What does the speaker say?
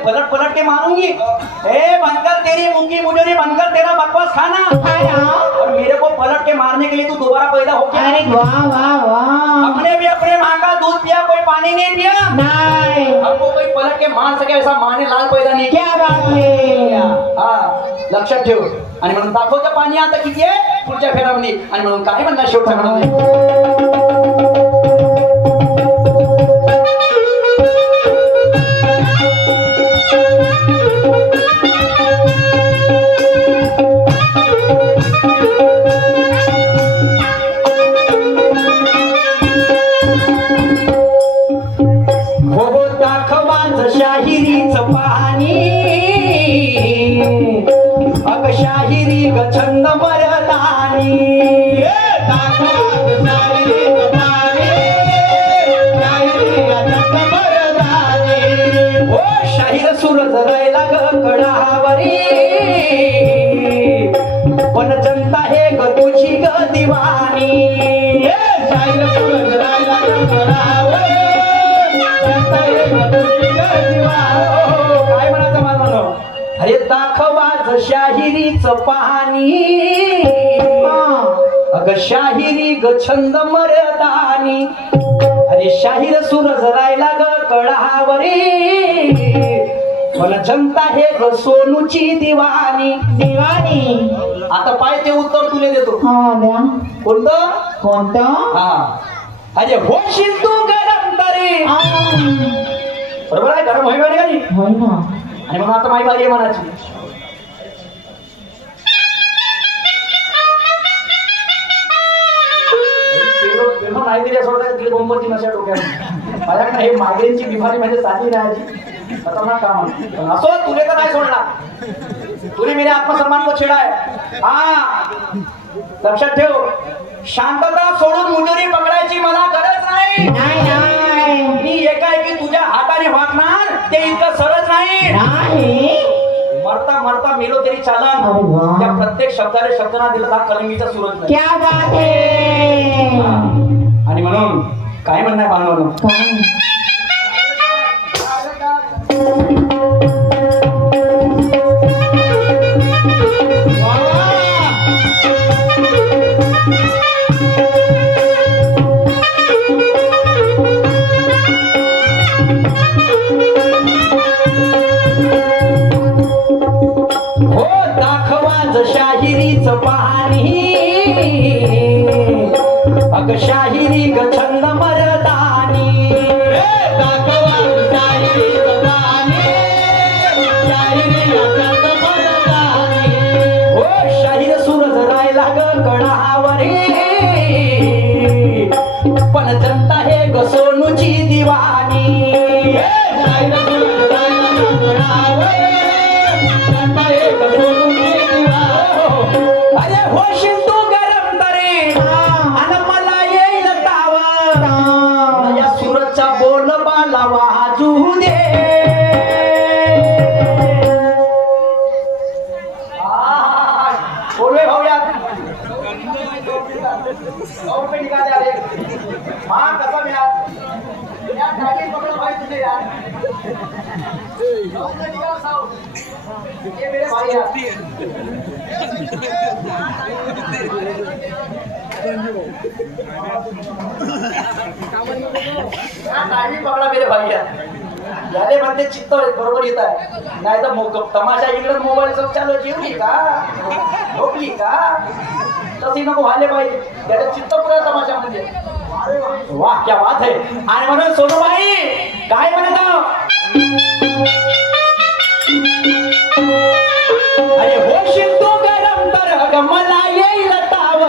पलट पलट के मारूंगी। ए बनकर तेरी मूंगी मुजरी बनकर तेरा बकवास खाना। और मेरे को पलट के मारने के लिए तू दोबारा पैदा हो गया। अरे वाह वाह वाह। अपने भी अपने माँ का दूध पिया, कोई पानी नहीं पिया। नाही। हमको कोई पलट के मार सके ऐसा माँ ने लाल पैदा नहीं किया। क्या बात है? हा लक्षात ठेव. आणि म्हणून दाखवतं पाणी आता किती आहे पुढच्या फेरामध्ये. आणि म्हणून काय म्हणणार शेवटच्या फेरामध्ये. हो दाखवाच शाहिरीच पाणी अग शाहिरी ग छंद मरदानी. दाखवाच शाहिरीच पाणी शाहिरी ग छंद मरदानी. हो शाहीर सूर जरायला ग कडावरी पण जनता हे ग तुझी ग दिवाणी. शाहीर सूर जरायला ग कडावरी काय म्हणायचं मला. अरे दाखवाच शाहिरीच पाणी अग शाहिरी ग छंद मरदानी. अरे शाहीर सूर जरायला ग कळावरी पण जनता हे ग सोनूची दिवाणी. दिवाणी. आता पाय ते उत्तर तुले देतो. हा द्या. कोणतं कोणतं? हा अरे होशील तू गरम तरी. बरोबर आहे गरम होईल का नाही. होय ना. आणि मग आता माई बारी आहे म्हणायची. नाही दिली असं वाटतं तिला बोंबची नशा डोक्यात. माझ्याकडे हे मायग्रेनची बिमारी म्हणजे साधी राहायची खतरनाक काम आहे. असो तुले तर नाही सोडणार. तुले मेरे आत्मसन्मान को छेडा आहे. हा लक्षात ठेव. शांतता सोडून मुजोरी पकडायची मला गरज नाही. नाही नाही. मी एकाएकी तुझ्या हाताने वागणार ते इतकं सरळ नाही. नाही. मरता मरता मेलो तरी चालन. अरे वाह. त्या प्रत्येक शब्दाने शब्दना दिला हा कलंगीचा सूरज नाही. क्या बात है. आणि म्हणून काय म्हणणं आहे बांधवांनो. काय? हो दाखवाच शाहिरीच पाणी अग शाहिरी ग छंद मरदानी. दाखवाच शाहिरीच पाणी शाहिरी ग छंद मरदानी. हो शाहीर सूरज रायला ग कडावरी पण जनता हे ग सोनूची दिवाणी. शाहीर सूरज रायला ग कडावरी अरे होशील तू गरम तरी आणि मला येईल ताव. या सूरजचा बोल बाला वाजू दे. बोलवे भाऊया निघाले. अरे मा कसा मिळाला पकडून भाई तुझे यार. ये मेरे भाई टाइमिंग पकडा मेरे भाई याले म्हणते चित्त बरोबर येत आहे. नाही तर तमाशा इकडे मोबाईल सब चालू जेवली का झोपली का तशी नको व्हायला पाहिजे. त्याला चित्त पुरा तमाशा म्हणजे. वाह क्या बात है. आणि म्हणून सोनूबाई काय म्हणत. अरे होशील तू गरम तर मला येईल ताव.